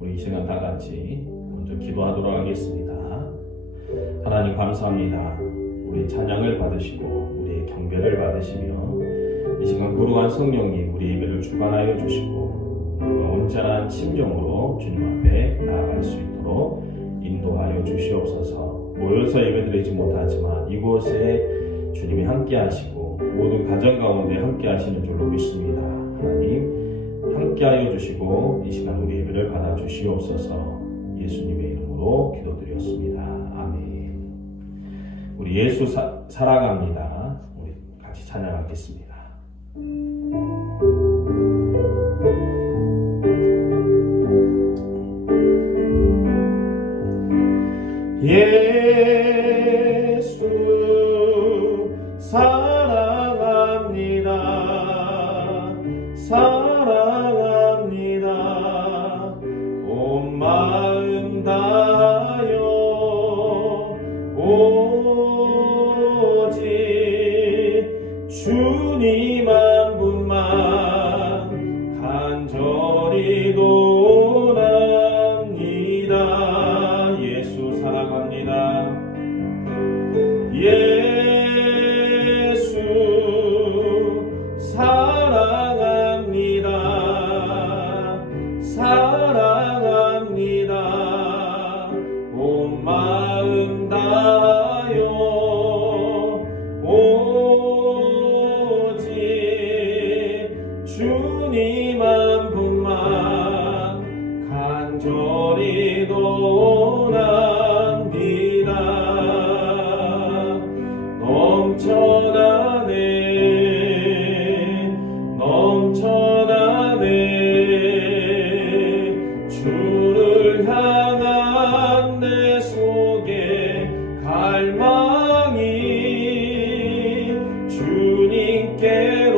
우리 이 시간 다 같이 먼저 기도하도록 하겠습니다. 하나님 감사합니다. 우리 찬양을 받으시고 우리의 경배를 받으시며 이 시간 거룩한 성령님 우리 예배를 주관하여 주시고 우리가 온전한 심령으로 주님 앞에 나아갈 수 있도록 인도하여 주시옵소서. 모여서 예배드리지 못하지만 이곳에 주님이 함께 하시고 모든 가정 가운데 함께 하시는 줄로 믿습니다. 하나님 함께하여 주시고 이 시간 우리 예배를 받아 주시옵소서. 예수님의 이름으로 기도드렸습니다. 아멘. 우리 예수 살아갑니다. 우리 같이 찬양하겠습니다. 예수 사랑합니다. 사랑합니다. 온 마음 다하여 오직 주님 한 분만 간절히 도랍니다. 예수 사랑합니다. 예수 사랑합니다. 사랑합니다. 온 마음 다하여 오직 주님 한 분만 간절히 도랍니다. 넘쳐나네 주를 향한 내 속에 갈망이 주님께로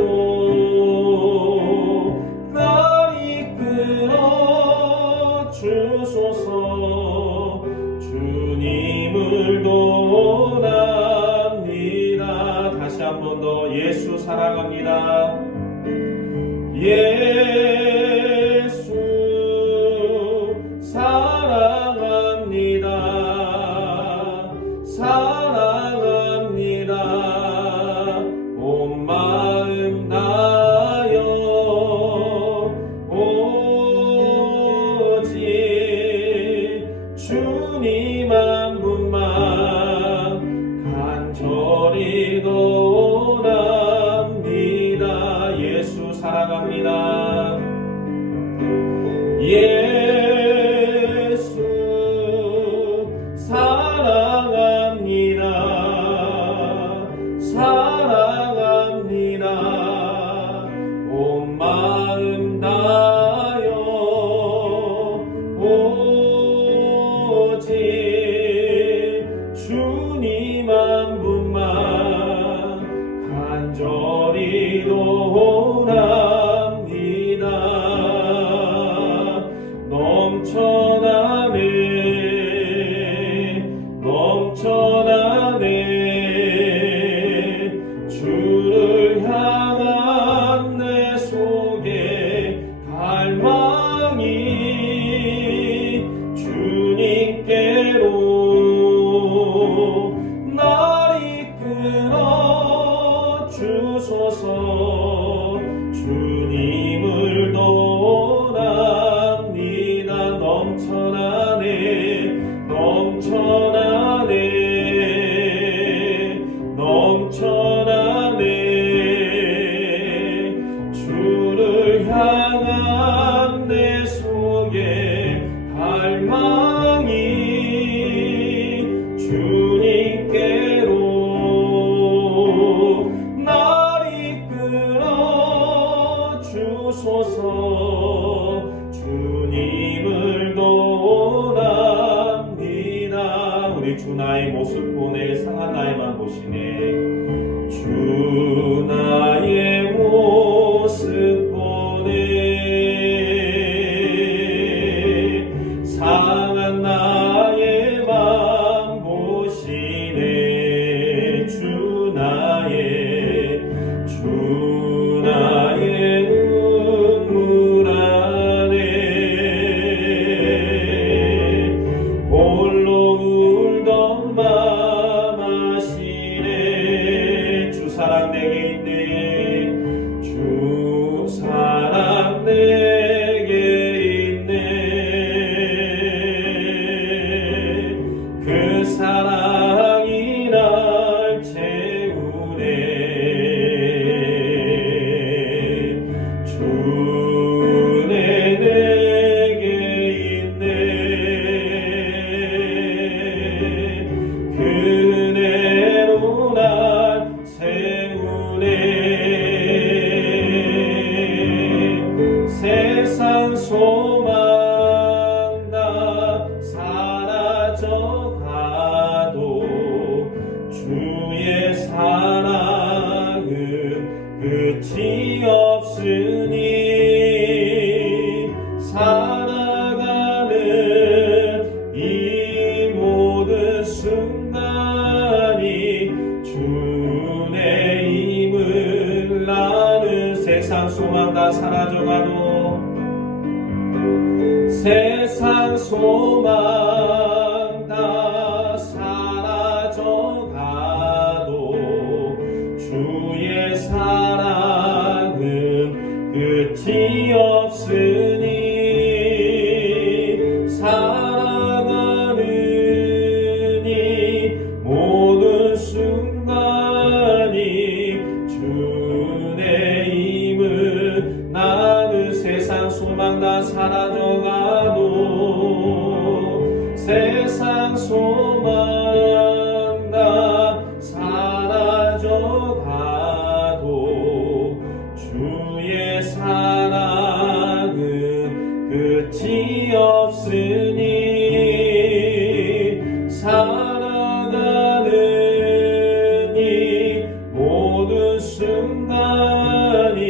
날 이끌어 주소서. 주님을 도랍니다. 다시 한 번 더 예수 사랑합니다. 예수 사랑합니다. 사랑합니다. 온 마음 다하여 오직 주님 한 분만 간절히 도랍니다. 예수 사랑합니다. 예수 사랑합니다. 사랑합니다. 온 마음 다하여 오직 주님 한 분만 간절히 도랍니다. 넘쳐나네 주를 향한 내 속에 갈망이 주님께로 날 이끌어 주소서. 주님을 도랍니다. 넘쳐나네 주를 향한 내 속에 갈망이 주님께로 날 이끌어 주소서. 주님을 도랍니다. 우리 주 나의 모습 보내 상한 나의만 보시네. 주 나의 모습 보내 상한 나의 맘 보시네. 주 나의 눈물 안에 끝이 없으니 살아가는 이 모든 순간이 주의 힘을 나는 세상 소망 다 사라져가도 세상 소망 다 사라져가도 주의 사랑은 끝이 없으니 살아가는 이 모든 순간이 주의 힘을 나는 세상 소망 다 사라져가도 세상 소망 다 사라져가도 주의 사랑은 끝이 없으니 살아가는 이 모든 순간이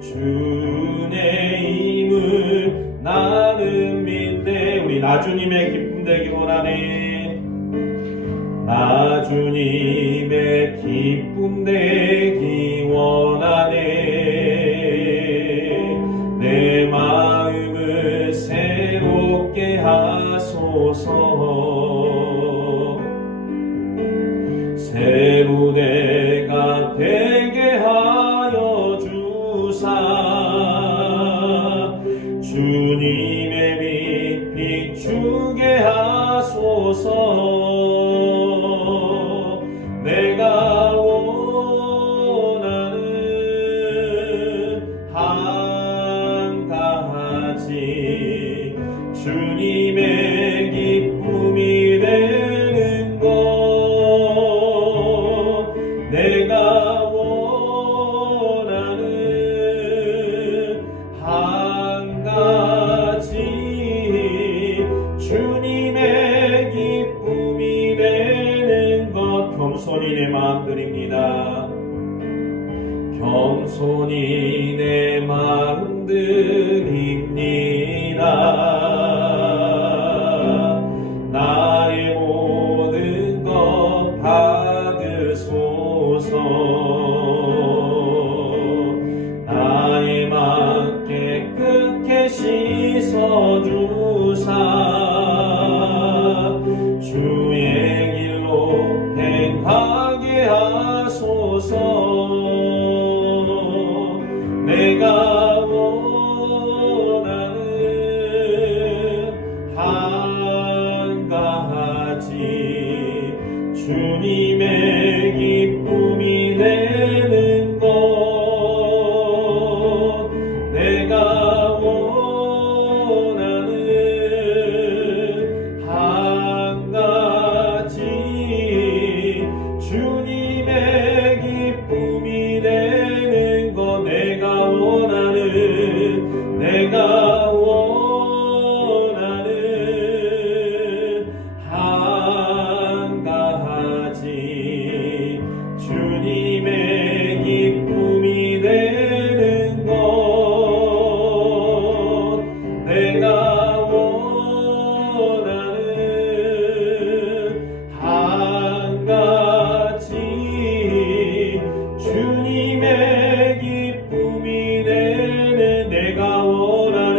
주의 힘을 나는 믿네. 우리 나 주님의 기쁨 되기 원하네. 나 주님의 기쁨 되기 원하네. 내 마음을 새롭게 하소서. 새로 내가 되게 하여 주사 주님의 빛 비추게 하소서. 내가 원하는 한 가지 주님의 기쁨이 되는 것. 내가 원하는 한 가지 주님의 기쁨이 되는 것. 겸손히 내 마음 드립니다. 겸손히 내 마음 드립니다. 나의 모든 것 받으소서. 나의 맘 깨끗게 씻어주사 주의 길로 행하게 하소서. 내가 원하는 한 가지 주님의 기쁨이 되는 것. 내가 원하는 한 가지 주님의 기쁨이 되는 것. 내가 원하는 한 가지 주님의 기쁨이 되는 것. 내가 원하는 한 가지 주님의 기쁨이 되는 내가 원하는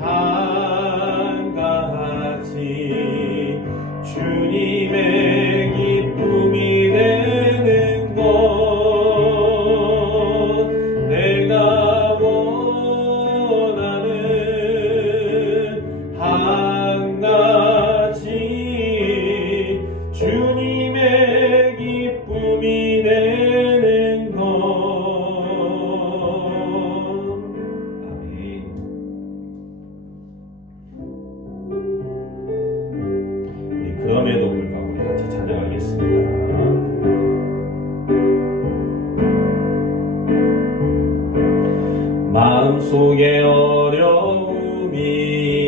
한 가지 주님의 기쁨이 되는 것. 내가 원하는 한 가지 주님의 기쁨이 되는 것. 아멘. 우리 그럼에도 불구하고 우리 같이 찬양하겠습니다. 마음속에 어려움이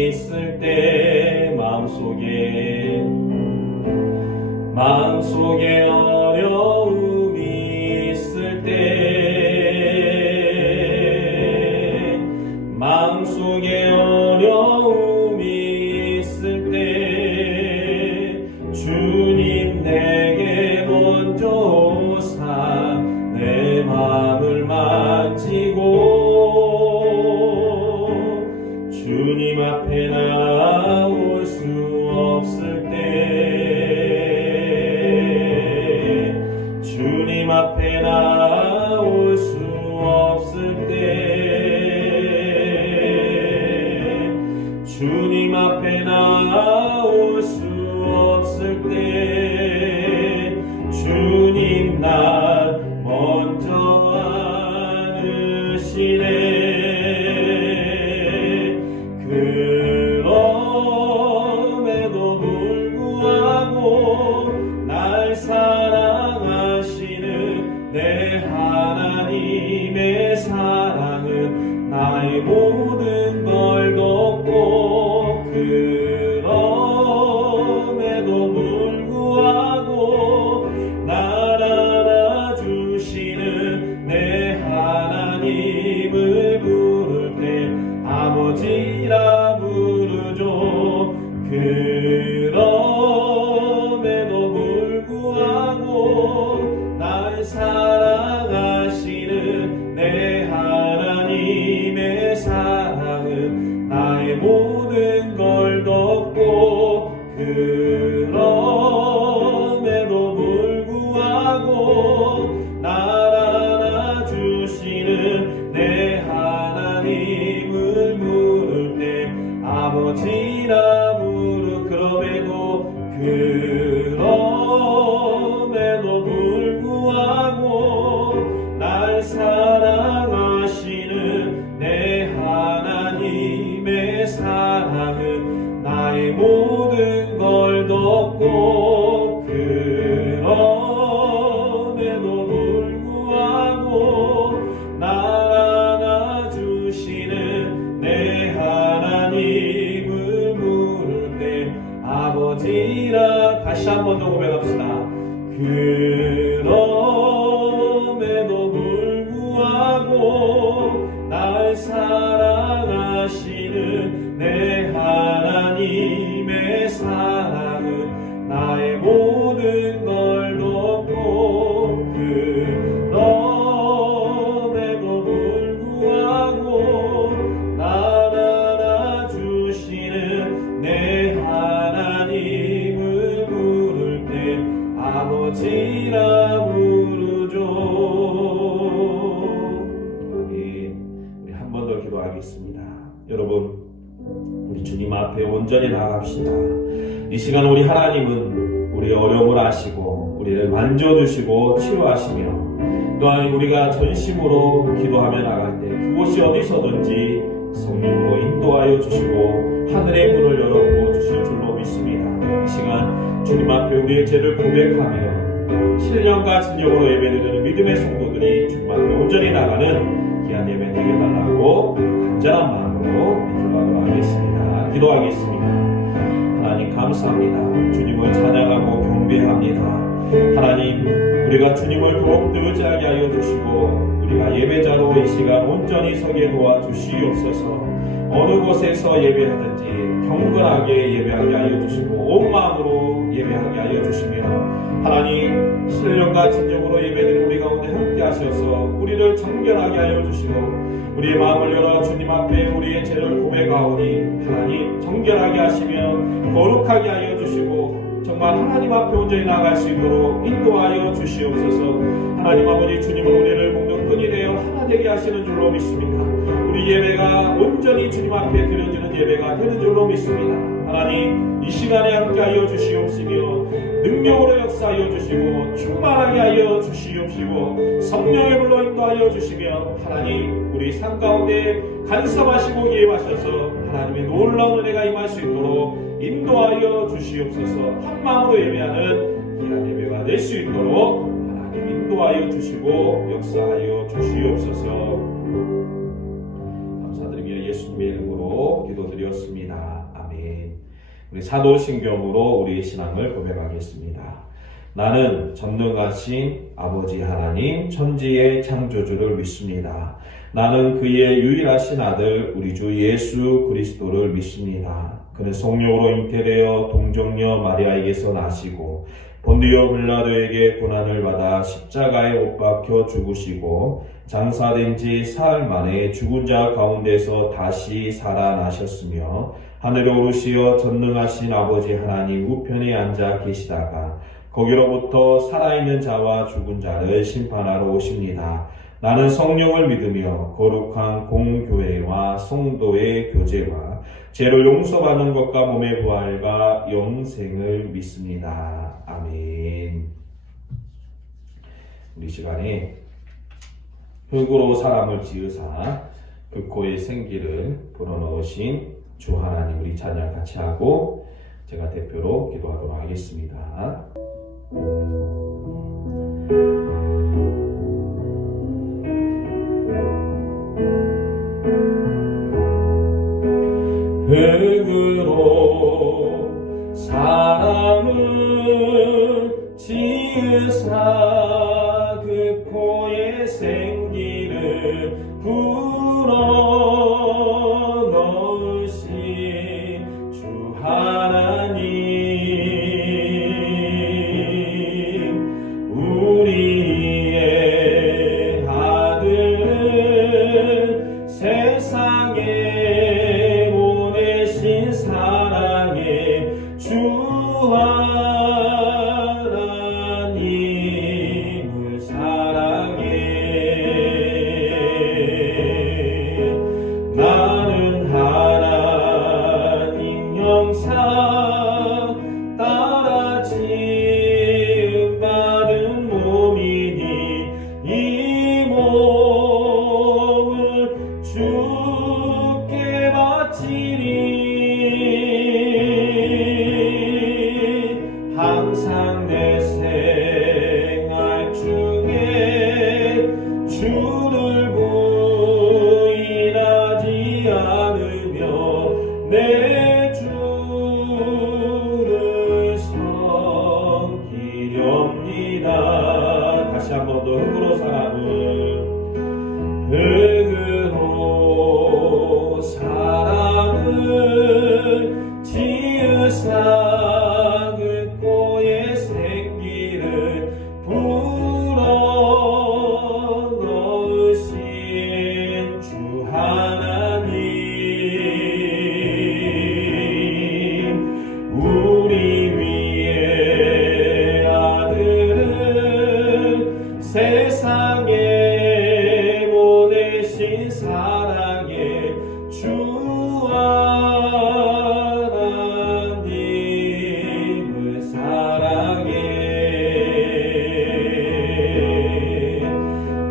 있을 때, 마음속에 마음속에 어려움이 있을 때, 마음속에 어려움이 있을 때 주님 내게 먼저 오사 내 마음을 만지고 주님 앞에 나올 수 없을 때, 주님 앞에 나올 수 없을 때, 주님 앞에 나올 수 없을 때 주님 날 먼저 안으시네. 그럼에도 불구하고 날 사랑하시는 내 하나님의 사랑은 나의 모든 걸 덮고, 그럼에도 불구하고 날 안아주시는 내 하나님을 부를 때 아버지라 부르죠. 그럼에도 불구하고 날 사랑하시는 내 하나님의 사랑은 나의 모든 걸 덮고, 그럼에도 불구하고 날 안아주시는 내 하나님을 부를 때 아버지라 부르. 그럼에도 불구하고 날 사랑하시는 내 하나님의 사랑은 나의 모든 걸 덮고, 그럼에도 불구하고 날 안아주시는 내 하나님을 부를 때 아버지라. 다시 한 번 더 고백합시다. 그럼에도 불구하고 날 사랑하시는 내 하나님의 사랑은 나의 모든 걸 덮고, 그럼에도 불구하고 날 안아주시는 내 하나님을 부를 때 아버지라 부르죠. 아멘. 우리 한 번 더 기도하겠습니다. 여러분, 우리 주님 앞에 온전히 나갑시다. 이 시간 우리 하나님은 우리의 어려움을 아시고 우리를 만져주시고 치유하시며, 또한 우리가 전심으로 기도하며 나갈 때 그곳이 어디서든지 성령으로 인도하여 주시고 하늘의 문을 열어 주실 줄로 믿습니다. 이 시간 주님 앞에 우리의 죄를 고백하며 신령과 진정으로 예배드리는 믿음의 성도들이 주님 앞에 온전히 나가는 귀한 예배 되게 달라고 간절한 마음으로 기도하도록 하겠습니다. 기도하겠습니다. 하나님 감사합니다. 주님을 찬양하고 경배합니다. 하나님, 우리가 주님을 더욱 의지하게 하여 주시고 우리가 예배자로 이 시간 온전히 서게 도와주시옵소서. 어느 곳에서 예배하든지 경건하게 예배하게 하여 주시고 온 마음으로 예배하게 하여 주시며, 하나님 신령과 진정으로 예배드리는 우리 가운데 함께 하셔서 우리를 정결하게 하여 주시고 우리의 마음을 열어 주님 앞에 우리의 죄를 고백하오니 하나님 정결하게 하시며 거룩하게 하여 주시고 정말 하나님 앞에 온전히 나갈 수 있도록 인도하여 주시옵소서. 하나님 아버지, 주님은 우리를 묶는 끈이 되어 하나 되게 하시는 줄로 믿습니다. 우리 예배가 온전히 주님 앞에 드려지는 예배가 되는 줄로 믿습니다. 하나님, 이 시간에 함께 하여 주시옵시며 능력으로 역사하여 주시고 충만하게 하여 주시옵시고 성령의 불로 인도하여 주시며, 하나님 우리 삶 가운데 간섭하시고 기회하셔서 하나님의 놀라운 은혜가 임할 수 있도록 인도하여 주시옵소서. 한 마음으로 예배하는 귀한 예배가 될 수 있도록 하나님 인도하여 주시고 역사하여 주시옵소서. 감사드리며 예수님의 이름으로 기도드렸습니다. 아멘. 우리 사도신경으로 우리의 신앙을 고백하겠습니다. 나는 전능하신 아버지 하나님 천지의 창조주를 믿습니다. 나는 그의 유일하신 아들 우리 주 예수 그리스도를 믿습니다. 그는 성령으로 잉태되어 동정녀 마리아에게서 나시고 본디오 빌라도에게 고난을 받아 십자가에 못 박혀 죽으시고 장사된 지 사흘 만에 죽은 자 가운데서 다시 살아나셨으며 하늘에 오르시어 전능하신 아버지 하나님 우편에 앉아 계시다가 거기로부터 살아있는 자와 죽은 자를 심판하러 오십니다. 나는 성령을 믿으며 거룩한 공교회와 성도의 교제와 죄를 용서받는 것과 몸의 부활과 영생을 믿습니다. 아멘. 우리 시간에 흙으로 사람을 지으사 그 코에 생기를 불어넣으신 주 하나님 우리 찬양 같이 하고 제가 대표로 기도하도록 하겠습니다. 흙으로 사람을 지으사 그 코에 생기를 불어넣으신 주 하나님 우리의 아들은 세상에 사랑의 주 하나님을 사랑해 나는 하나님 형상 따라 지음받은 몸이니 이 몸을 주께 바치리 항상 내 생활 중에 주를 부인하지 않으며 내 주를 섬기렵니다. 다시 한 번 더 흙으로 사람을 흙으로 사람을 지으사 세상에 보내신 사랑의 주 하나님을 사랑해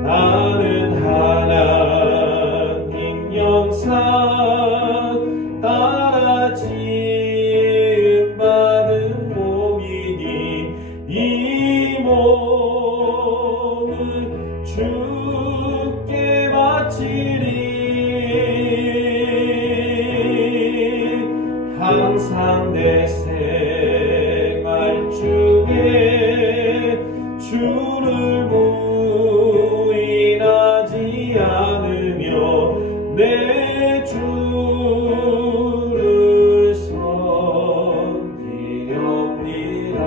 나는 하나님 영상 따라 지음받은 몸이니 이 몸을 주께 바치리 항상 내 생활 중에 주를 부인하지 않으며 내 주를 섬기렵니다.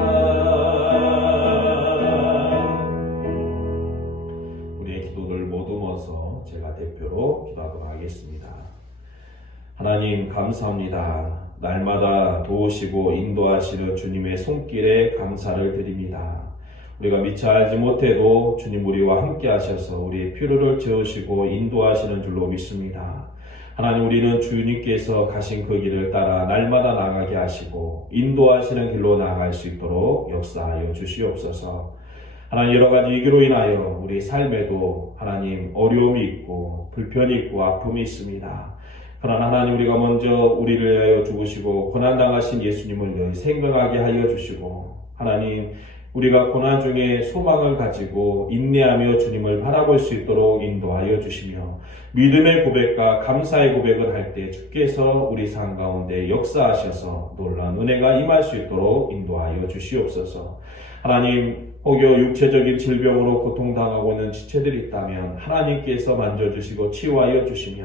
우리의 기도를 모두모아서 제가 대표로 기도하도록 하겠습니다. 하나님 감사합니다. 날마다 도우시고 인도하시는 주님의 손길에 감사를 드립니다. 우리가 미처 알지 못해도 주님 우리와 함께 하셔서 우리의 필요를 채우시고 인도하시는 줄로 믿습니다. 하나님 우리는 주님께서 가신 그 길을 따라 날마다 나가게 하시고 인도하시는 길로 나아갈 수 있도록 역사하여 주시옵소서. 하나님 여러가지 위기로 인하여 우리 삶에도 하나님 어려움이 있고 불편이 있고 아픔이 있습니다. 그러나 하나님 우리가 먼저 우리를 위하여 죽으시고 고난당하신 예수님을 생명하게 하여 주시고 하나님 우리가 고난 중에 소망을 가지고 인내하며 주님을 바라볼 수 있도록 인도하여 주시며 믿음의 고백과 감사의 고백을 할 때 주께서 우리 삶 가운데 역사하셔서 놀라운 은혜가 임할 수 있도록 인도하여 주시옵소서. 하나님, 혹여 육체적인 질병으로 고통당하고 있는 지체들이 있다면 하나님께서 만져주시고 치유하여 주시며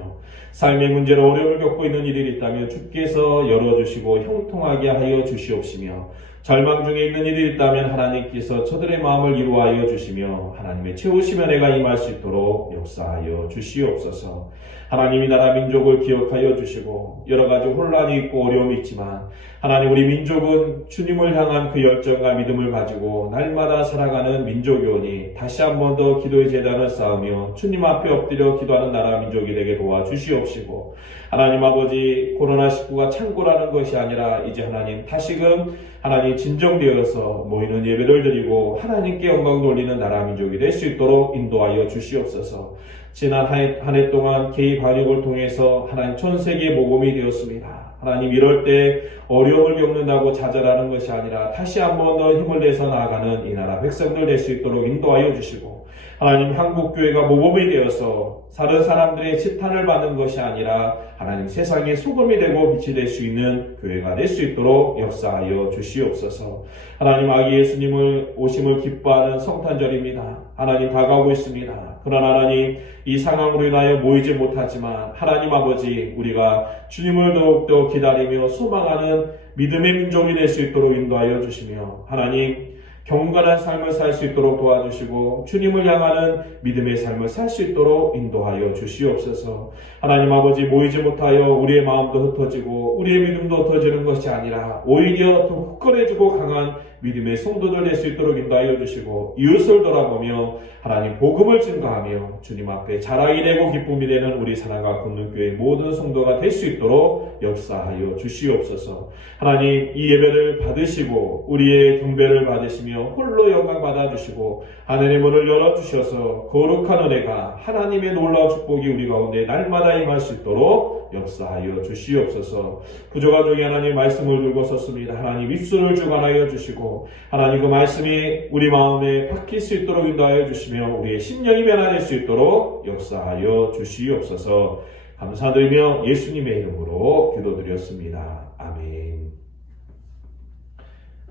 삶의 문제로 어려움을 겪고 있는 이들이 있다면 주께서 열어주시고 형통하게 하여 주시옵시며 절망 중에 있는 이들이 있다면 하나님께서 저들의 마음을 이루하여 주시며 하나님의 채우시면 은혜가 임할 수 있도록 역사하여 주시옵소서. 하나님이 나라 민족을 기억하여 주시고 여러 가지 혼란이 있고 어려움이 있지만 하나님, 우리 민족은 주님을 향한 그 열정과 믿음을 가지고 날마다 살아가는 민족이오니 다시 한 번 더 기도의 제단을 쌓으며 주님 앞에 엎드려 기도하는 나라 민족이 되게 도와주시옵시고 하나님 아버지, 코로나19가 창고라는 것이 아니라 이제 하나님 다시금 하나님 진정되어서 모이는 예배를 드리고 하나님께 영광 돌리는 나라 민족이 될 수 있도록 인도하여 주시옵소서. 지난 한 해 동안 개의 반역을 통해서 하나님 전 세계 복음이 되었습니다. 하나님, 이럴 때 어려움을 겪는다고 좌절하는 것이 아니라 다시 한 번 더 힘을 내서 나아가는 이 나라 백성들 될 수 있도록 인도하여 주시고 하나님, 한국교회가 모범이 되어서 다른 사람들의 지탄을 받는 것이 아니라 하나님 세상의 소금이 되고 빛이 될 수 있는 교회가 될 수 있도록 역사하여 주시옵소서. 하나님, 아기 예수님을 오심을 기뻐하는 성탄절입니다. 하나님, 다가오고 있습니다. 그러나 하나님, 이 상황으로 인하여 모이지 못하지만 하나님 아버지, 우리가 주님을 더욱더 기다리며 소망하는 믿음의 민족이 될 수 있도록 인도하여 주시며 하나님, 경건한 삶을 살 수 있도록 도와주시고 주님을 향하는 믿음의 삶을 살 수 있도록 인도하여 주시옵소서. 하나님 아버지, 모이지 못하여 우리의 마음도 흩어지고 우리의 믿음도 흩어지는 것이 아니라 오히려 더 후끈해지고 강한 믿음의 성도들 될 수 있도록 인도하여 주시고 이웃을 돌아보며 하나님 복음을 증거하며 주님 앞에 자랑이 되고 기쁨이 되는 우리 사랑과 권능교회 모든 성도가 될 수 있도록 역사하여 주시옵소서. 하나님, 이 예배를 받으시고 우리의 경배를 받으시며 홀로 영광 받아주시고 하늘의 문을 열어주셔서 거룩한 은혜가 하나님의 놀라운 축복이 우리 가운데 날마다 임할 수 있도록 역사하여 주시옵소서. 구조가족이 하나님 말씀을 들고 섰습니다. 하나님, 입술을 주관하여 주시고 하나님 그 말씀이 우리 마음에 박힐 수 있도록 인도하여 주시며 우리의 심령이 변화될 수 있도록 역사하여 주시옵소서. 감사드리며 예수님의 이름으로 기도드렸습니다. 아멘.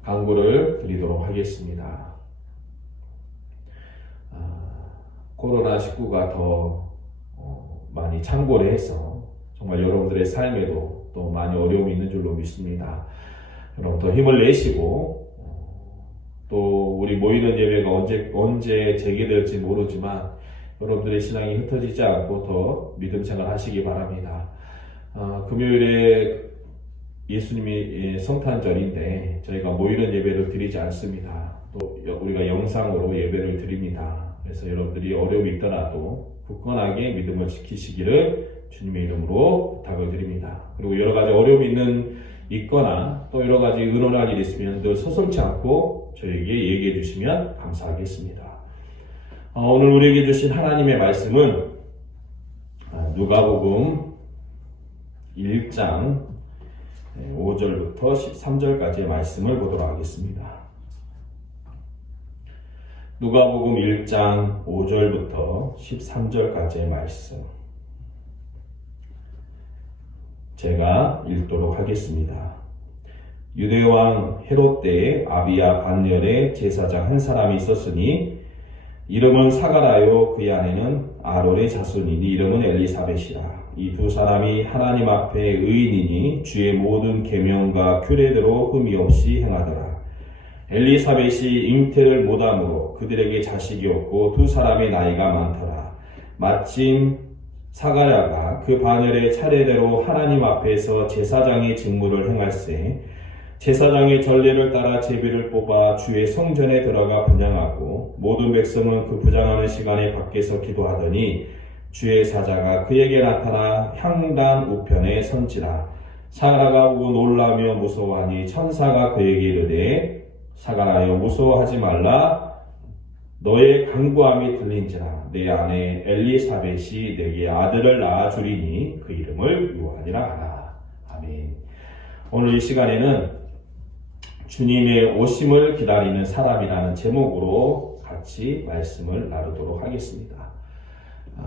강구를 드리도록 하겠습니다. 코로나19가 더 많이 창궐을 해서 정말 여러분들의 삶에도 또 많이 어려움이 있는 줄로 믿습니다. 여러분 더 힘을 내시고 또 우리 모이는 예배가 언제 재개될지 모르지만 여러분들의 신앙이 흩어지지 않고 더 믿음 생활 하시기 바랍니다. 금요일에 예수님이 성탄절인데 저희가 모이는 예배를 드리지 않습니다. 또 우리가 영상으로 예배를 드립니다. 그래서 여러분들이 어려움이 있더라도 굳건하게 믿음을 지키시기를 주님의 이름으로 부탁을 드립니다. 그리고 여러 가지 어려움이 있거나 또 여러 가지 의논할 일이 있으면 늘 서슴지 않고 저에게 얘기해 주시면 감사하겠습니다. 오늘 우리에게 주신 하나님의 말씀은 누가복음 1장 5절부터 13절까지의 말씀을 보도록 하겠습니다. 누가복음 1장 5절부터 13절까지의 말씀 제가 읽도록 하겠습니다. 유대왕 헤롯 때에 아비야 반열에 제사장 한 사람이 있었으니 이름은 사가라요 그의 아내는 아론의 자손이니 이름은 엘리사벳이라. 이 두 사람이 하나님 앞에 의인이니 주의 모든 계명과 규례대로 흠이 없이 행하더라. 엘리사벳이 잉태를 못함으로 그들에게 자식이 없고 두 사람의 나이가 많더라. 마침 사가랴가 그 반열의 차례대로 하나님 앞에서 제사장의 직무를 행할세 제사장의 전례를 따라 제비를 뽑아 주의 성전에 들어가 분향하고 모든 백성은 그 분향하는 시간에 밖에서 기도하더니 주의 사자가 그에게 나타나 향단 우편에 선지라. 사가랴가 보고 놀라며 무서워하니 천사가 그에게 이르되 사가랴여 무서워하지 말라. 너의 간구함이 들린지라. 내 아내 엘리사벳이 내게 아들을 낳아주리니 그 이름을 요한이라 하라. 아멘. 오늘 이 시간에는 주님의 오심을 기다리는 사람이라는 제목으로 같이 말씀을 나누도록 하겠습니다.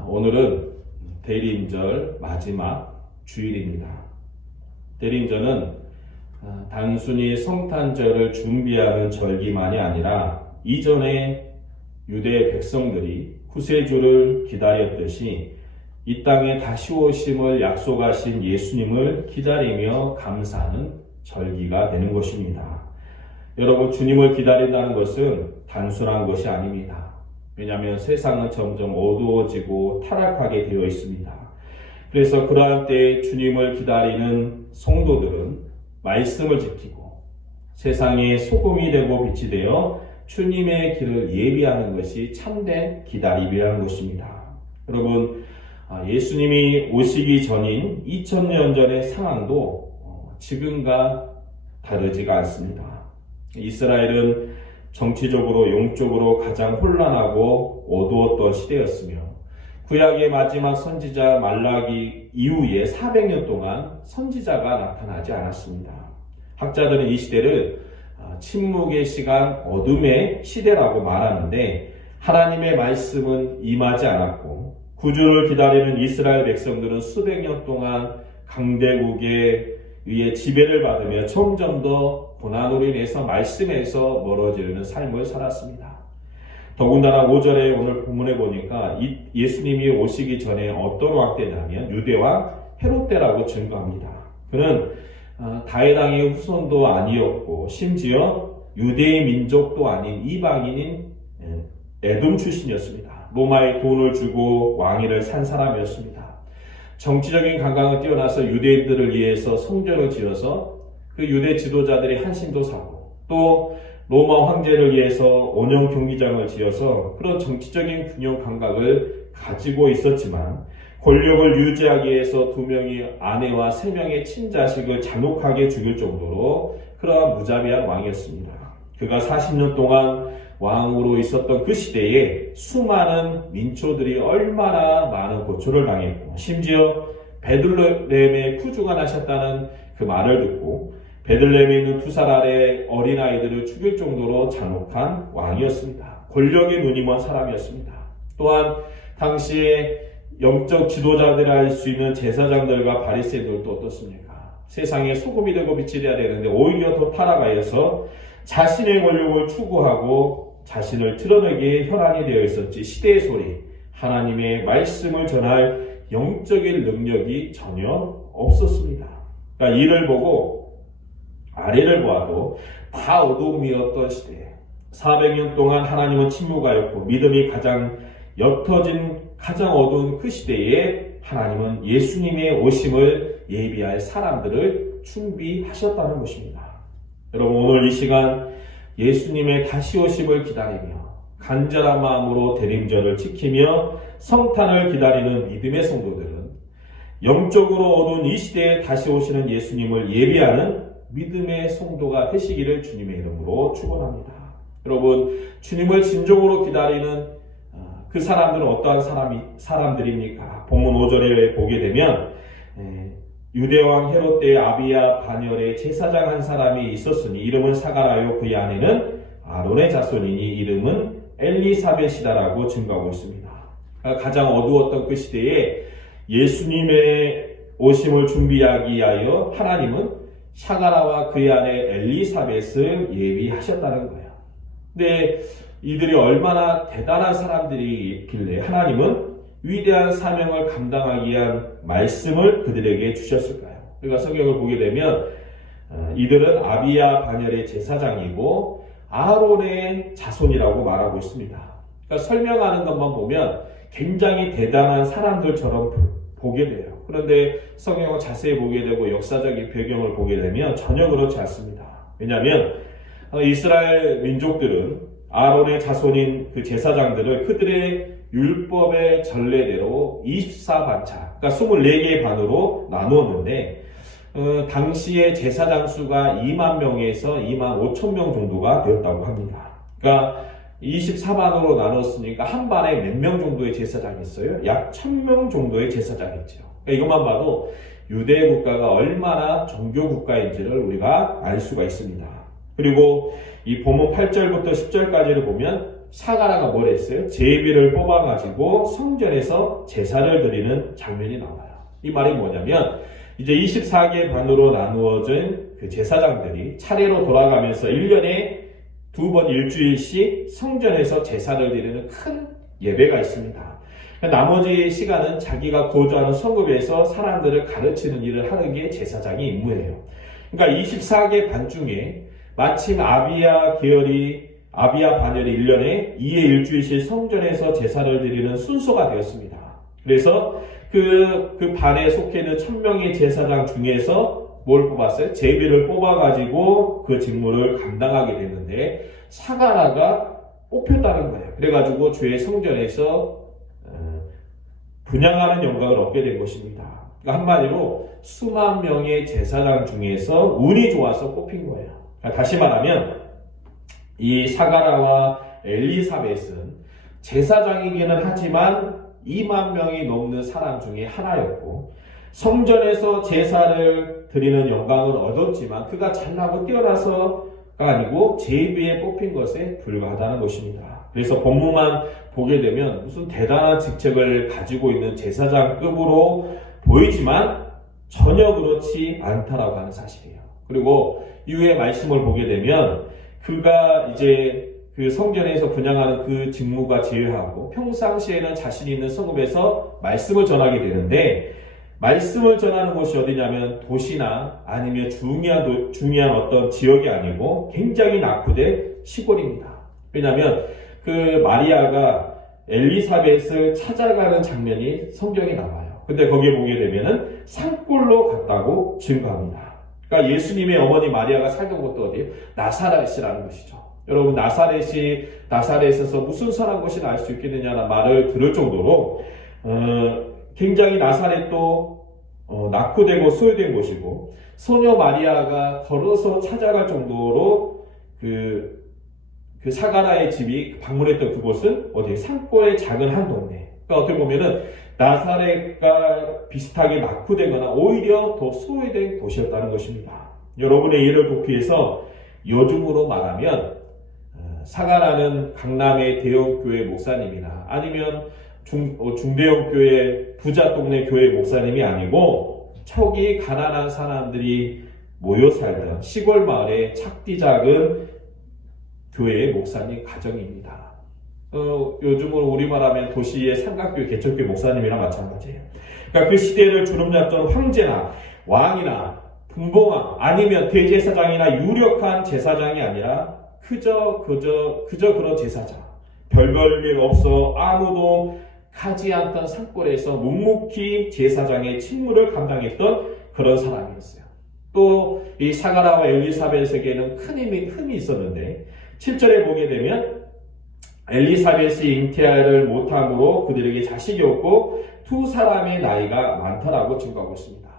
오늘은 대림절 마지막 주일입니다. 대림절은 단순히 성탄절을 준비하는 절기만이 아니라 이전에 유대 백성들이 구세주를 기다렸듯이 이 땅에 다시 오심을 약속하신 예수님을 기다리며 감사하는 절기가 되는 것입니다. 여러분, 주님을 기다린다는 것은 단순한 것이 아닙니다. 왜냐하면 세상은 점점 어두워지고 타락하게 되어 있습니다. 그래서 그러한 때에 주님을 기다리는 성도들은 말씀을 지키고 세상의 소금이 되고 빛이 되어 주님의 길을 예비하는 것이 참된 기다림이라는 것입니다. 여러분, 예수님이 오시기 전인 2000년 전의 상황도 지금과 다르지가 않습니다. 이스라엘은 정치적으로 영적으로 가장 혼란하고 어두웠던 시대였으며 구약의 마지막 선지자 말라기 이후에 400년 동안 선지자가 나타나지 않았습니다. 학자들은 이 시대를 침묵의 시간, 어둠의 시대라고 말하는데 하나님의 말씀은 임하지 않았고 구주를 기다리는 이스라엘 백성들은 수백 년 동안 강대국에 의해 지배를 받으며 점점 더 고난으로 인해서 말씀에서 멀어지는 삶을 살았습니다. 더군다나 5절에 오늘 본문에 보니까 예수님이 오시기 전에 어떤 왕 때냐면 유대왕 헤롯 때라고 증거합니다. 그는 다윗왕의 후손도 아니었고 심지어 유대의 민족도 아닌 이방인인 에돔 출신이었습니다. 로마에 돈을 주고 왕위를 산 사람이었습니다. 정치적인 감각은 뛰어나서 유대인들을 위해서 성전을 지어서 그 유대 지도자들이 한신도 사고 또 로마 황제를 위해서 원형 경기장을 지어서 그런 정치적인 균형 감각을 가지고 있었지만 권력을 유지하기 위해서 2명의 아내와 3명의 친자식을 잔혹하게 죽일 정도로 그러한 무자비한 왕이었습니다. 그가 40년 동안 왕으로 있었던 그 시대에 수많은 민초들이 얼마나 많은 고초를 당했고 심지어 베들레헴에 구주가 나셨다는 그 말을 듣고 베들레헴에 있는 2살 아래 어린아이들을 죽일 정도로 잔혹한 왕이었습니다. 권력에 눈이 먼 사람이었습니다. 또한 당시에 영적 지도자들이 할 수 있는 제사장들과 바리새인들도 어떻습니까? 세상에 소금이 되고 빛이 되어야 되는데 오히려 더 타락하여서 자신의 권력을 추구하고 자신을 드러내기에 혈안이 되어 있었지 시대의 소리, 하나님의 말씀을 전할 영적인 능력이 전혀 없었습니다. 그러니까 이를 보고 아래를 보아도 다 어두움이었던 시대, 400년 동안 하나님은 침묵하였고 믿음이 가장 옅어진 가장 어두운 그 시대에 하나님은 예수님의 오심을 예비할 사람들을 준비하셨다는 것입니다. 여러분, 오늘 이 시간 예수님의 다시 오심을 기다리며 간절한 마음으로 대림절을 지키며 성탄을 기다리는 믿음의 성도들은 영적으로 어두운 이 시대에 다시 오시는 예수님을 예비하는 믿음의 성도가 되시기를 주님의 이름으로 축원합니다. 여러분, 주님을 진정으로 기다리는 그 사람들은 어떠한 사람들입니까? 본문 5절에 보게 되면 유대왕 헤롯 때 아비야 반열에 제사장 한 사람이 있었으니 이름은 사가라요 그의 아내는 아론의 자손이니 이름은 엘리사벳이다라고 증거하고 있습니다. 가장 어두웠던 그 시대에 예수님의 오심을 준비하기 위하여 하나님은 사가라와 그의 아내 엘리사벳을 예비하셨다는 거예요. 근데 이들이 얼마나 대단한 사람들이길래 하나님은 위대한 사명을 감당하기 위한 말씀을 그들에게 주셨을까요? 우리가 성경을 보게 되면 이들은 아비야 반열의 제사장이고 아론의 자손이라고 말하고 있습니다. 그러니까 설명하는 것만 보면 굉장히 대단한 사람들처럼 보게 돼요. 그런데 성경을 자세히 보게 되고 역사적인 배경을 보게 되면 전혀 그렇지 않습니다. 왜냐하면 이스라엘 민족들은 아론의 자손인 그 제사장들을 그들의 율법의 전례대로 24반차, 그러니까 24개의 반으로 나누었는데 당시의 제사장 수가 2만 명에서 2만 5천 명 정도가 되었다고 합니다. 그러니까 24반으로 나눴으니까 한 반에 몇 명 정도의 제사장이 있어요? 약 1000명 정도의 제사장이 있죠. 그러니까 이것만 봐도 유대 국가가 얼마나 종교 국가인지를 우리가 알 수가 있습니다. 그리고 이 본문 8절부터 10절까지를 보면 사가라가 뭘 했어요? 제비를 뽑아가지고 성전에서 제사를 드리는 장면이 나와요. 이 말이 뭐냐면 이제 24개 반으로 나누어진 그 제사장들이 차례로 돌아가면서 1년에 2번 일주일씩 성전에서 제사를 드리는 큰 예배가 있습니다. 나머지 시간은 자기가 거주하는 성읍에서 사람들을 가르치는 일을 하는 게 제사장의 임무예요. 그러니까 24개 반 중에 마침 아비야 반열이 1년에 2의 일주일씩 성전에서 제사를 드리는 순서가 되었습니다. 그래서 그 반에 속해 있는 1000명의 제사장 중에서 뭘 뽑았어요? 제비를 뽑아가지고 그 직무를 감당하게 됐는데 사가라가 뽑혔다는 거예요. 그래가지고 주의 성전에서 분향하는 영광을 얻게 된 것입니다. 그러니까 한마디로 수만 명의 제사장 중에서 운이 좋아서 뽑힌 거예요. 그러니까 다시 말하면 이 사가라와 엘리사벳은 제사장이기는 하지만 2만 명이 넘는 사람 중에 하나였고 성전에서 제사를 드리는 영광을 얻었지만 그가 잘나고 뛰어나서가 아니고 제비에 뽑힌 것에 불과하다는 것입니다. 그래서 본문만 보게 되면 무슨 대단한 직책을 가지고 있는 제사장급으로 보이지만 전혀 그렇지 않다라고 하는 사실이에요. 그리고 이후에 말씀을 보게 되면 그가 이제 그 성전에서 분향하는 그 직무가 제외하고 평상시에는 자신이 있는 성읍에서 말씀을 전하게 되는데 말씀을 전하는 곳이 어디냐면 도시나 아니면 중요한 어떤 지역이 아니고 굉장히 낙후된 시골입니다. 왜냐하면 그 마리아가 엘리사벳을 찾아가는 장면이 성경에 나와요. 근데 거기에 보게 되면은 산골로 갔다고 증거합니다. 그러니까 예수님의 어머니 마리아가 살던 곳도 어디예요? 나사렛이라는 것이죠. 여러분 나사렛에서 무슨 선한 것이 날 수 있겠느냐는 말을 들을 정도로 굉장히 나사렛도 낙후되고 소외된 곳이고 소녀 마리아가 걸어서 찾아갈 정도로 그 사가라의 집이 방문했던 그곳은 어디 산골의 작은 한 동네. 그러니까 어떻게 보면은 나사렛과 비슷하게 낙후되거나 오히려 더 소외된 곳이었다는 것입니다. 여러분의 이해를 돕기 위해서 요즘으로 말하면 사가라는 강남의 대형 교회 목사님이나 아니면 중대형 교회 부자 동네 교회 목사님이 아니고 초기 가난한 사람들이 모여 살던 시골 마을의 작디 작은 교회의 목사님 가정입니다. 요즘으로 우리말하면 도시의 삼각교회 개척교회 목사님이랑 마찬가지예요. 그러니까 그 시대를 주름잡던 황제나 왕이나 분봉왕 아니면 대제사장이나 유력한 제사장이 아니라 그저 그런 제사장, 별볼일 없어 아무도 가지 않던 산골에서 묵묵히 제사장의 직무를 감당했던 그런 사람이었어요. 또 이 사가라와 엘리사벳에게는 큰 흠이 있었는데 7절에 보게 되면 엘리사벳이 잉태를 못함으로 그들에게 자식이 없고 두 사람의 나이가 많다라고 증거하고 있습니다.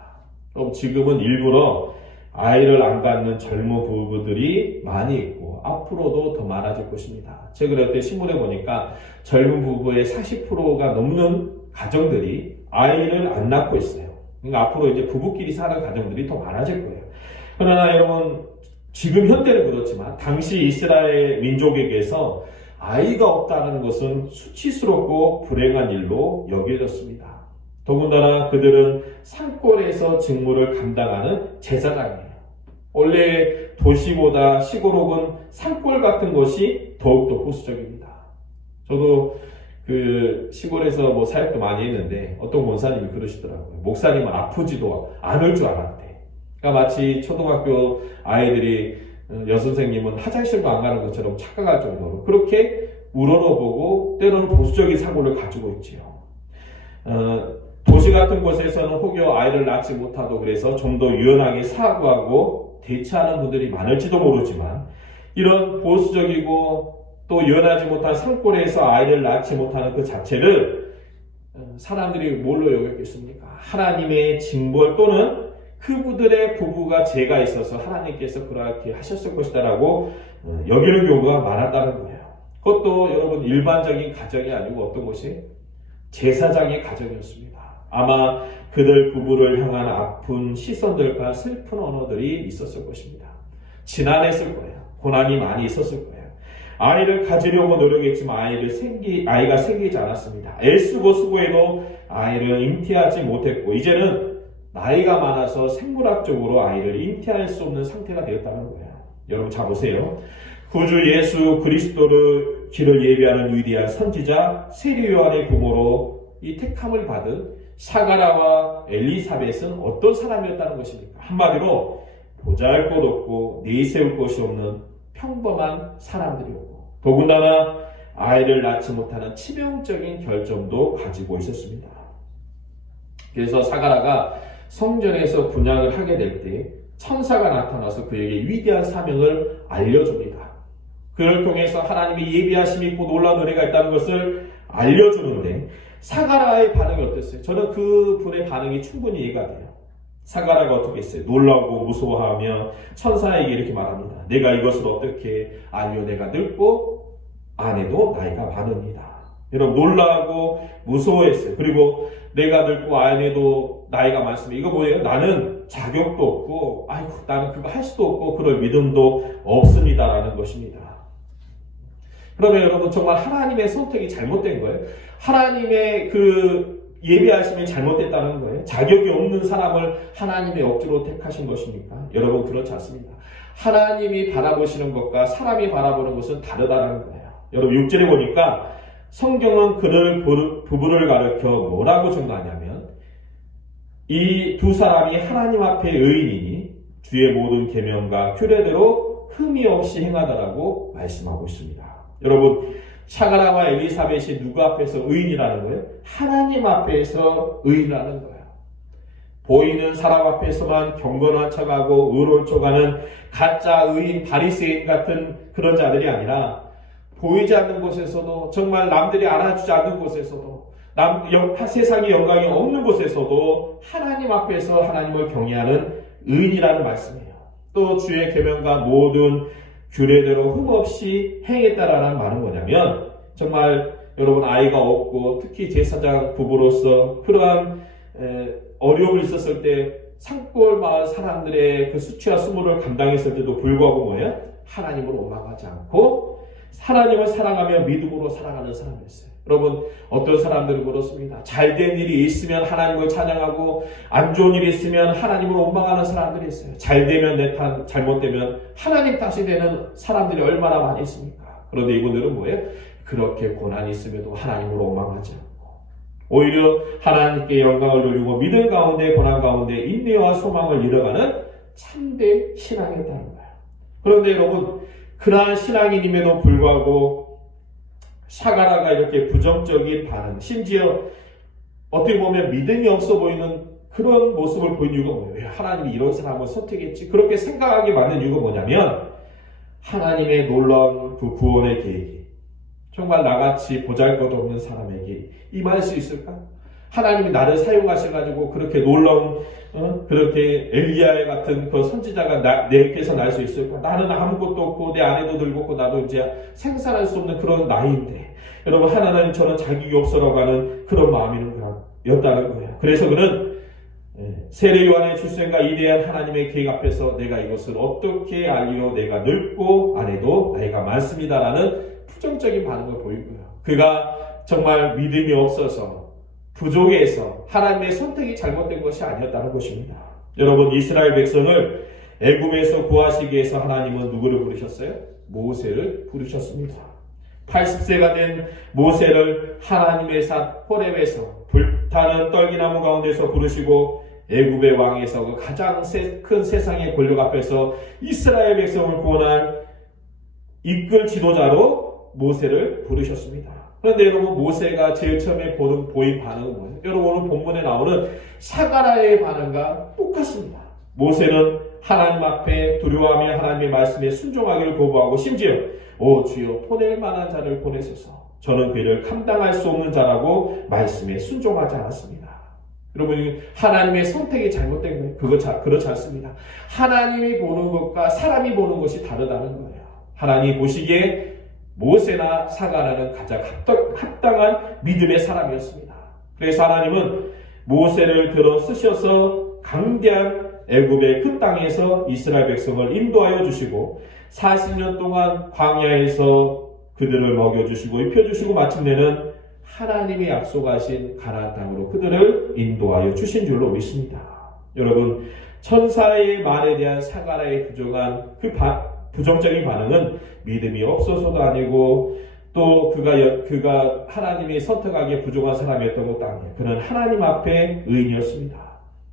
그럼 지금은 일부러 아이를 안 갖는 젊은 부부들이 많이 있고 앞으로도 더 많아질 것입니다. 최근에 어때 신문에 보니까 젊은 부부의 40%가 넘는 가정들이 아이를 안 낳고 있어요. 그러니까 앞으로 이제 부부끼리 사는 가정들이 더 많아질 거예요. 그러나 여러분 지금 현대는 그렇지만 당시 이스라엘 민족에게서 아이가 없다는 것은 수치스럽고 불행한 일로 여겨졌습니다. 더군다나 그들은 산골에서 직무를 감당하는 제사장이에요. 원래 도시보다 시골 혹은 산골 같은 것이 더욱더 보수적입니다. 저도 그 시골에서 사역도 많이 했는데 어떤 권사님이 그러시더라고요. 목사님은 아프지도 않을 줄 알았대. 그러니까 마치 초등학교 아이들이 여선생님은 화장실도 안 가는 것처럼 착각할 정도로 그렇게 우러러보고 때로는 보수적인 사고를 가지고 있지요. 도시 같은 곳에서는 혹여 아이를 낳지 못하도 그래서 좀 더 유연하게 사고하고 대처하는 분들이 많을지도 모르지만 이런 보수적이고 또 유연하지 못한 산골에서 아이를 낳지 못하는 그 자체를 사람들이 뭘로 여겼겠습니까? 하나님의 징벌 또는 그분들의 부부가 죄가 있어서 하나님께서 그렇게 하셨을 것이다라고 여기는 경우가 많았다는 거예요. 그것도 여러분 일반적인 가정이 아니고 어떤 것이 제사장의 가정이었습니다. 아마 그들 부부를 향한 아픈 시선들과 슬픈 언어들이 있었을 것입니다. 지난했을 거예요. 고난이 많이 있었을 거예요. 아이를 가지려고 노력했지만 아이가 생기지 않았습니다. 애쓰고 수고해도 아이를 잉태하지 못했고 이제는 나이가 많아서 생물학적으로 아이를 잉태할 수 없는 상태가 되었다는 거예요. 여러분 잘 보세요. 구주 예수 그리스도를 길을 예비하는 위대한 선지자 세례 요한의 부모로 이 택함을 받은 사가라와 엘리사벳은 어떤 사람이었다는 것입니까? 한마디로 보잘것없고 내세울 것이 없는 평범한 사람들이었고 더군다나 아이를 낳지 못하는 치명적인 결점도 가지고 있었습니다. 그래서 사가라가 성전에서 분향을 하게 될 때 천사가 나타나서 그에게 위대한 사명을 알려줍니다. 그를 통해서 하나님의 예비하심이 있고 놀라운 은혜가 있다는 것을 알려주는데 사가라의 반응이 어땠어요? 저는 그 분의 반응이 충분히 이해가 돼요. 사가라가 어떻게 했어요? 놀라고 무서워하며 천사에게 이렇게 말합니다. 내가 이것을 어떻게 알려? 내가 늙고 아내도 나이가 많으니라. 여러분 놀라고 무서워했어요. 그리고 내가 늙고 아내도 나이가 많습니다. 이거 뭐예요? 나는 자격도 없고 아이고 나는 그거 할 수도 없고 그럴 믿음도 없습니다라는 것입니다. 그러면 여러분 정말 하나님의 선택이 잘못된 거예요? 하나님의 그 예비하심이 잘못됐다는 거예요? 자격이 없는 사람을 하나님의 억지로 택하신 것입니까? 여러분 그렇지 않습니다. 하나님이 바라보시는 것과 사람이 바라보는 것은 다르다는 거예요. 여러분 6절에 보니까 성경은 그를 부부를 가르쳐 뭐라고 정하냐면 이 두 사람이 하나님 앞에 의인이니 주의 모든 계명과 규례대로 흠이 없이 행하더라고 말씀하고 있습니다. 여러분 사가라와 엘리사벳이 누구 앞에서 의인이라는 거예요? 하나님 앞에서 의인이라는 거예요. 보이는 사람 앞에서만 경건한 척하고 의로운 척하는 가짜 의인 바리새인 같은 그런 자들이 아니라 보이지 않는 곳에서도 정말 남들이 알아주지 않는 곳에서도 세상의 영광이 없는 곳에서도 하나님 앞에서 하나님을 경외하는 의인이라는 말씀이에요. 또 주의 계명과 모든 규례대로 흠없이 행했다라는 말은 뭐냐면 정말 여러분 아이가 없고 특히 제사장 부부로서 그러한 어려움이 있었을 때 산골 마을 사람들의 그 수치와 수모를 감당했을 때도 불구하고 뭐예요? 하나님을 원망하지 않고 하나님을 사랑하며 믿음으로 살아가는 사람이었어요. 여러분 어떤 사람들은 그렇습니다. 잘된 일이 있으면 하나님을 찬양하고 안 좋은 일이 있으면 하나님을 원망하는 사람들이 있어요. 잘되면 내 탓, 잘못되면 하나님 탓이 되는 사람들이 얼마나 많이 있습니까? 그런데 이분들은 뭐예요? 그렇게 고난이 있음에도 하나님을 원망하지 않고 오히려 하나님께 영광을 돌리고 믿음 가운데 고난 가운데 인내와 소망을 이뤄가는 참된 신앙이었다는 거예요. 그런데 여러분 그러한 신앙인임에도 불구하고 사가라가 이렇게 부정적인 반응, 심지어 어떻게 보면 믿음이 없어 보이는 그런 모습을 보인 이유가 뭐예요? 왜 하나님이 이런 사람을 선택했지? 그렇게 생각하게 만든 이유가 뭐냐면 하나님의 놀라운 그 구원의 계획이 정말 나같이 보잘것없는 사람에게 임할 수 있을까? 하나님이 나를 사용하셔가지고 그렇게 놀라운 그렇게 엘리야 같은 그 선지자가 내게서 날 수 있을까? 나는 아무것도 없고 내 아내도 늙었고 나도 이제 생산할 수 없는 그런 나이인데 여러분 하나님 저는 자격이 없어라고 하는 그런 마음이었다는 거예요. 그래서 그는 세례 요한의 출생과 이대한 하나님의 계획 앞에서 내가 이것을 어떻게 알리오 내가 늙고 아내도 나이가 많습니다라는 부정적인 반응을 보이고요. 그가 정말 믿음이 없어서 부족해서 하나님의 선택이 잘못된 것이 아니었다는 것입니다. 여러분 이스라엘 백성을 애굽에서 구하시기 위해서 하나님은 누구를 부르셨어요? 모세를 부르셨습니다. 80세가 된 모세를 하나님의 산 호렙에서 불타는 떨기나무 가운데서 부르시고 애굽의 왕에서 그 가장 큰 세상의 권력 앞에서 이스라엘 백성을 구원할 이끌 지도자로 모세를 부르셨습니다. 그런데 여러분 모세가 제일 처음에 보인 반응은 뭐예요? 여러분 오늘 본문에 나오는 사가라의 반응과 똑같습니다. 모세는 하나님 앞에 두려워하며 하나님의 말씀에 순종하기를 거부하고 심지어 오 주여 보낼 만한 자를 보내소서 저는 그를 감당할 수 없는 자라고 말씀에 순종하지 않았습니다. 여러분 하나님의 선택이 잘못된 거예요. 그렇지 않습니다. 하나님이 보는 것과 사람이 보는 것이 다르다는 거예요. 하나님이 보시기에 모세나 사가라는 가장 합당한 믿음의 사람이었습니다. 그래서 하나님은 모세를 들어 쓰셔서 강대한 애굽의 그 땅에서 이스라엘 백성을 인도하여 주시고 40년 동안 광야에서 그들을 먹여주시고 입혀주시고 마침내는 하나님이 약속하신 가나안 땅으로 그들을 인도하여 주신 줄로 믿습니다. 여러분, 천사의 말에 대한 사가랴의 부정한 부정적인 반응은 믿음이 없어서도 아니고 또 그가 하나님이 선택하기에 부족한 사람이었던 것도 아니에요. 그는 하나님 앞에 의인이었습니다.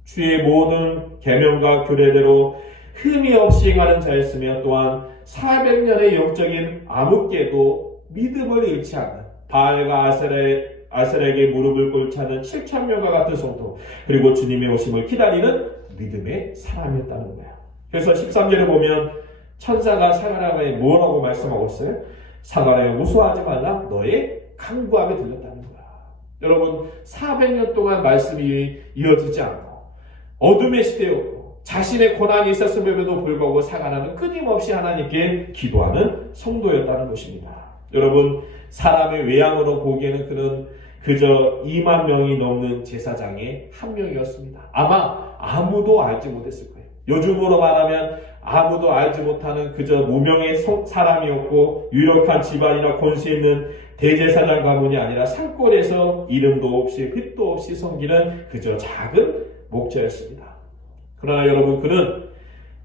주의 모든 계명과 규례대로 흠이 없이 행하는 자였으며 또한 400년의 영적인 암흑계도 믿음을 잃지 않는 바알과 아세라에게 무릎을 꿇지 않는 7,000명과 같은 성도, 그리고 주님의 오심을 기다리는 믿음의 사람이었다는 거예요. 그래서 13절에 보면 천사가 사가랴에 뭐라고 말씀하고 있어요? 사가랴야 무서워하지 말라, 너의 간구함에 들렸다는 거야. 여러분, 400년 동안 말씀이 이어지지 않고 어둠의 시대였고 자신의 고난이 있었음에도 불구하고 사가랴는 끊임없이 하나님께 기도하는 성도였다는 것입니다. 여러분, 사람의 외양으로 보기에는 그는 그저 2만 명이 넘는 제사장의 한 명이었습니다. 아마 아무도 알지 못했을 거예요. 요즘으로 말하면 아무도 알지 못하는 그저 무명의 사람이었고 유력한 집안이나 권세 있는 대제사장 가문이 아니라 산골에서 이름도 없이 빛도 없이 섬기는 그저 작은 목자였습니다. 그러나 여러분, 그는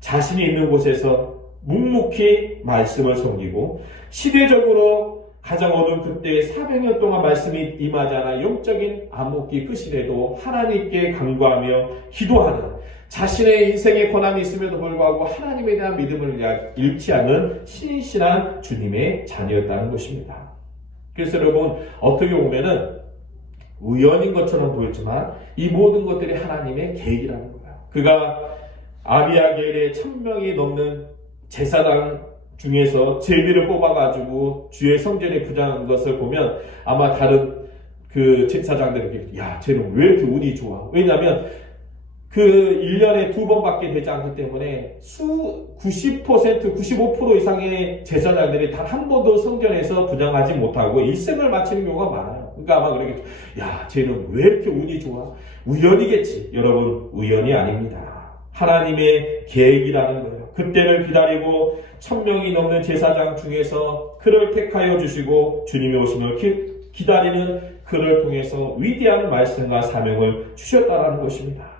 자신이 있는 곳에서 묵묵히 말씀을 섬기고 시대적으로 가장 어두운 그때 400년 동안 말씀이 임하지 않아 영적인 암흑기 그 시대도 하나님께 간구하며 기도하는, 자신의 인생에 고난이 있음에도 불구하고 하나님에 대한 믿음을 잃지 않는 신실한 주님의 자녀였다는 것입니다. 그래서 여러분, 어떻게 보면은 우연인 것처럼 보였지만 이 모든 것들이 하나님의 계획이라는 거예요. 그가 아비야 계열의 1000명이 넘는 제사장 중에서 제비를 뽑아가지고 주의 성전에 부장한 것을 보면 아마 다른 그 제사장들에게, 야, 쟤는 왜 이렇게 운이 좋아? 왜냐하면 그 1년에 2번밖에 되지 않기 때문에 90%, 95% 이상의 제사장들이 단 한 번도 성전에서 부장하지 못하고 일생을 마치는 경우가 많아요. 그러니까 아마 그러겠죠. 야, 쟤는 왜 이렇게 운이 좋아? 우연이겠지. 여러분, 우연이 아닙니다. 하나님의 계획이라는 거예요. 그때를 기다리고 1000명이 넘는 제사장 중에서 그를 택하여 주시고 주님의 오심을 기다리는 그를 통해서 위대한 말씀과 사명을 주셨다는 것입니다.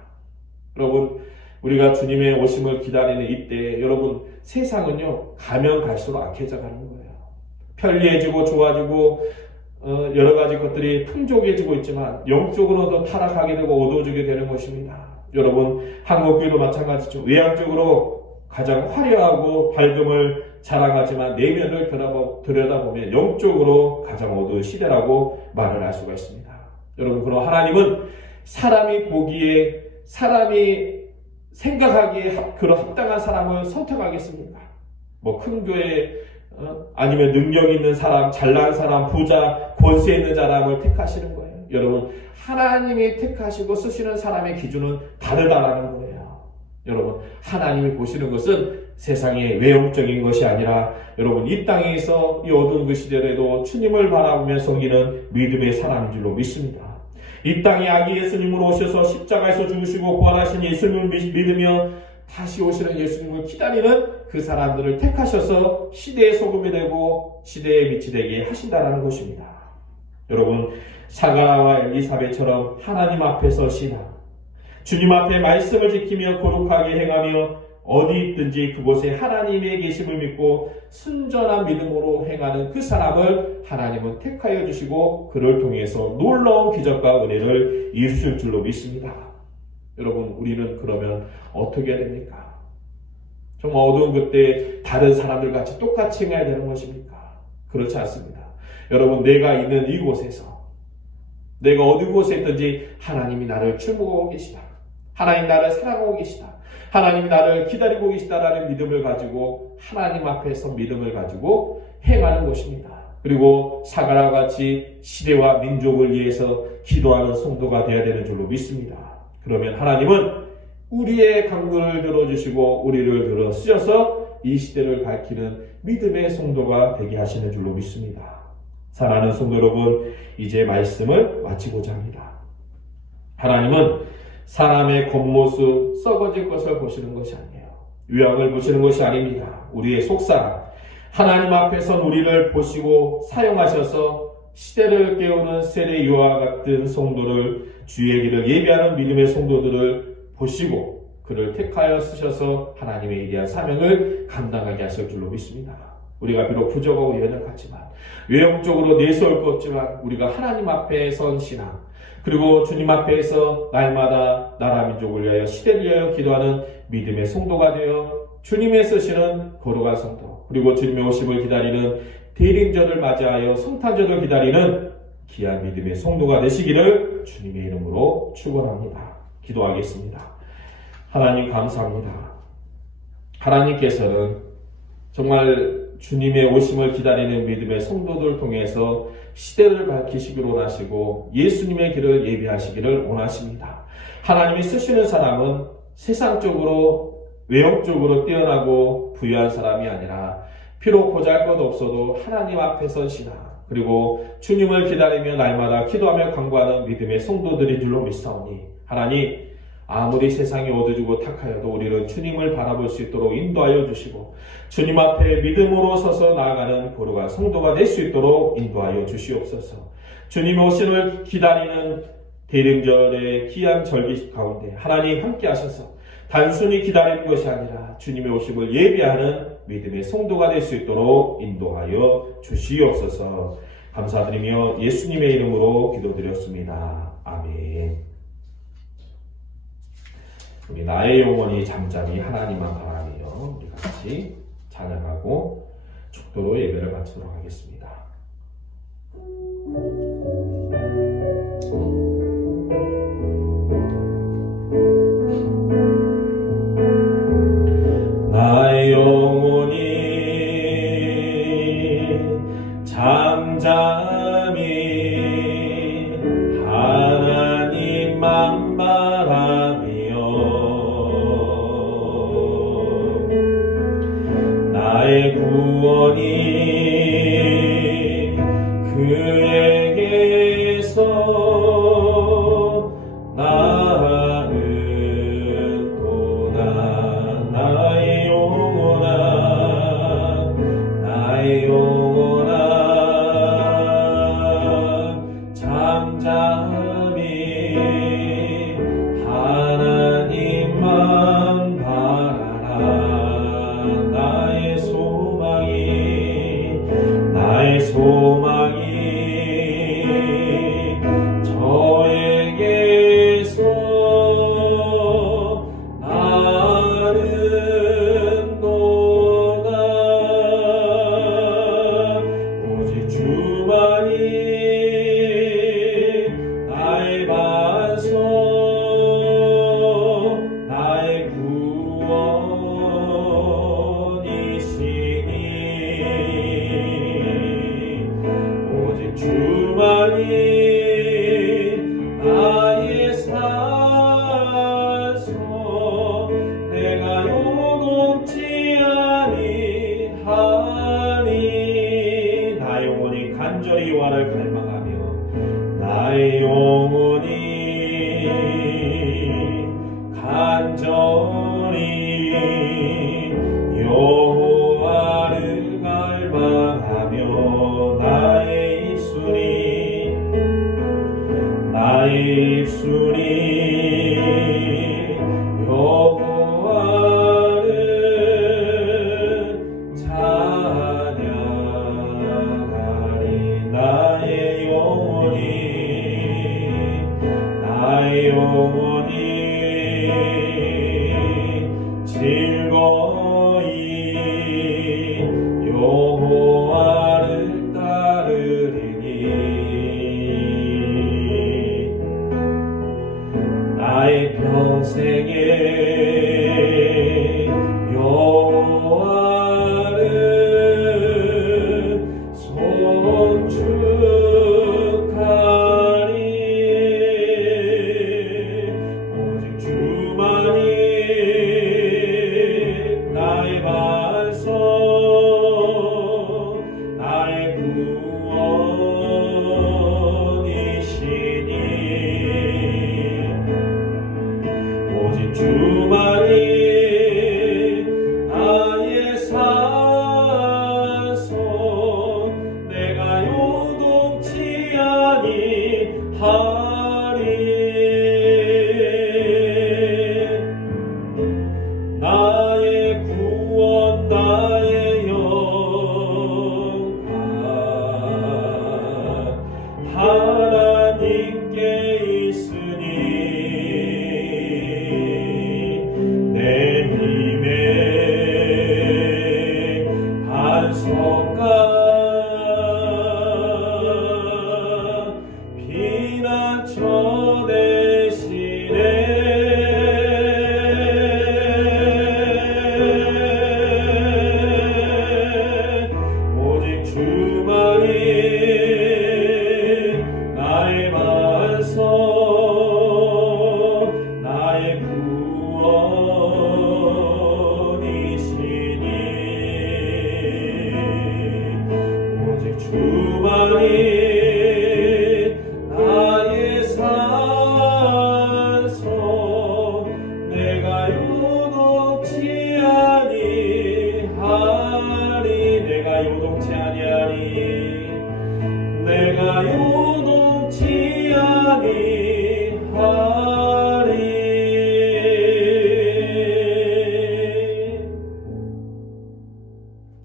여러분, 우리가 주님의 오심을 기다리는 이때 여러분, 세상은요 가면 갈수록 악해져 가는 거예요. 편리해지고 좋아지고 여러 가지 것들이 풍족해지고 있지만 영적으로도 타락하게 되고 어두워지게 되는 것입니다. 여러분, 한국교회도 마찬가지죠. 외향적으로 가장 화려하고 밝음을 자랑하지만 내면을 들여다보면 영적으로 가장 어두운 시대라고 말을 할 수가 있습니다. 여러분, 그럼 하나님은 사람이 보기에, 사람이 생각하기에 그런 합당한 사람을 선택하겠습니까? 뭐 큰 교회 아니면 능력 있는 사람, 잘난 사람, 부자, 권세 있는 사람을 택하시는 거예요. 여러분, 하나님이 택하시고 쓰시는 사람의 기준은 다르다라는 거예요. 여러분, 하나님이 보시는 것은 세상의 외형적인 것이 아니라 여러분, 이 땅에서 이 어두운 그 시대에도 주님을 바라보며 섬기는 믿음의 사람인 줄로 믿습니다. 이 땅에 아기 예수님으로 오셔서 십자가에서 죽으시고 부활하신 예수님을 믿으며 다시 오시는 예수님을 기다리는 그 사람들을 택하셔서 시대의 소금이 되고 시대의 빛이 되게 하신다는 것입니다. 여러분, 사가랴와 엘리사벳처럼 하나님 앞에서 신앙, 주님 앞에 말씀을 지키며 거룩하게 행하며 어디 있든지 그곳에 하나님의 계심을 믿고 순전한 믿음으로 행하는 그 사람을 하나님은 택하여 주시고 그를 통해서 놀라운 기적과 은혜를 이루실 줄로 믿습니다. 여러분, 우리는 그러면 어떻게 해야 됩니까? 정말 어두운 그때 다른 사람들 같이 똑같이 행해야 되는 것입니까? 그렇지 않습니다. 여러분, 내가 있는 이곳에서, 내가 어느 곳에 있든지 하나님이 나를 주목하고 계시다, 하나님 나를 사랑하고 계시다, 하나님이 나를 기다리고 계시다라는 믿음을 가지고 하나님 앞에서 믿음을 가지고 행하는 것입니다. 그리고 사가랴와 같이 시대와 민족을 위해서 기도하는 성도가 되어야 되는 줄로 믿습니다. 그러면 하나님은 우리의 간구를 들어주시고 우리를 들어 쓰셔서 이 시대를 밝히는 믿음의 성도가 되게 하시는 줄로 믿습니다. 사랑하는 성도 여러분, 이제 말씀을 마치고자 합니다. 하나님은 사람의 겉모습 썩어질 것을 보시는 것이 아니에요. 유형을 보시는 것이 아닙니다. 우리의 속사람, 하나님 앞에선 우리를 보시고 사용하셔서 시대를 깨우는 세례요한과 같은 성도를, 주의 길을 예비하는 믿음의 성도들을 보시고 그를 택하여 쓰셔서 하나님의 위대한 사명을 감당하게 하실 줄로 믿습니다. 우리가 비록 부족하고 연약하지만, 외형적으로 내세울 것 없지만 우리가 하나님 앞에 선 신앙, 그리고 주님 앞에서 날마다 나라 민족을 위하여 시대를 위하여 기도하는 믿음의 성도가 되어 주님의 쓰시는 거룩한 성도, 그리고 주님의 오심을 기다리는 대림절을 맞이하여 성탄절을 기다리는 귀한 믿음의 성도가 되시기를 주님의 이름으로 축원합니다. 기도하겠습니다. 하나님 감사합니다. 하나님께서는 정말 주님의 오심을 기다리는 믿음의 성도들을 통해서 시대를 밝히시기를 원하시고 예수님의 길을 예비하시기를 원하십니다. 하나님이 쓰시는 사람은 세상적으로 외형적으로 뛰어나고 부유한 사람이 아니라 비록 보잘것 없어도 하나님 앞에 선 신앙, 그리고 주님을 기다리며 날마다 기도하며 간구하는 믿음의 성도들인 줄로 믿사오니, 하나님 아무리 세상이 어두워지고 탁하여도 우리는 주님을 바라볼 수 있도록 인도하여 주시고 주님 앞에 믿음으로 서서 나아가는 거룩한 성도가 될 수 있도록 인도하여 주시옵소서. 주님 오심을 기다리는 대림절의 귀한 절기 가운데 하나님 함께 하셔서 단순히 기다리는 것이 아니라 주님의 오심을 예비하는 믿음의 성도가 될 수 있도록 인도하여 주시옵소서. 감사드리며 예수님의 이름으로 기도드렸습니다. 아멘. 우리 나의 영혼이 잠잠히 하나님만 바라며 우리 같이 찬양하고 축도로 예배를 마치도록 하겠습니다. 나의 영혼이 잠잠히 하나님만 바라며 나의 구원이 그에게서 나는도다. 나의 영혼아, 나의 영혼아, 잠잠히 하나님만 바라라. 나의 소망이 저에게서 나는도다. 오직 주만이 나의 반석, 나의 구원이시니 오직 주만이 나의 산소, 내가 요동치 아니하니. 나의 영혼이 간절히 여호와를 갈망하며 나의 영혼이 간절히 여호와를 갈망하며 나의 입술이 여호와를 찬양하리. 나의 영혼이 즐거이 여호와를 따르리니 나의 평생에 여호와를 송축하리. 오직 주만이 나의 반석, 나의 구원이시니 오직 주만이 하나님께 있으니 내 힘의 반석과 피난처 되시네. 오직 주만이 나의 반석 나의 구원이시니 오직 주만이 나의 산소 내가 요동치 아니하리 내가 요동치 아니하리 내가 요동치 아니하리.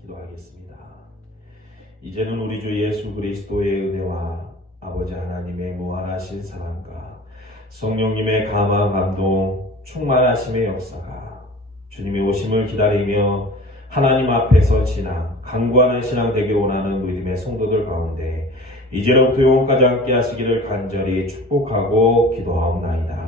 기도하겠습니다. 이제는 우리 주 예수 그리스도의 은혜와 아버지 하나님의 무한하신 사랑과 성령님의 감화 감동 충만하심의 역사가 주님의 오심을 기다리며 하나님 앞에서 지나 강구하는 신앙 되기 원하는 믿음의 성도들 가운데 이제로부터 영원까지 함께 하시기를 간절히 축복하고 기도하옵나이다.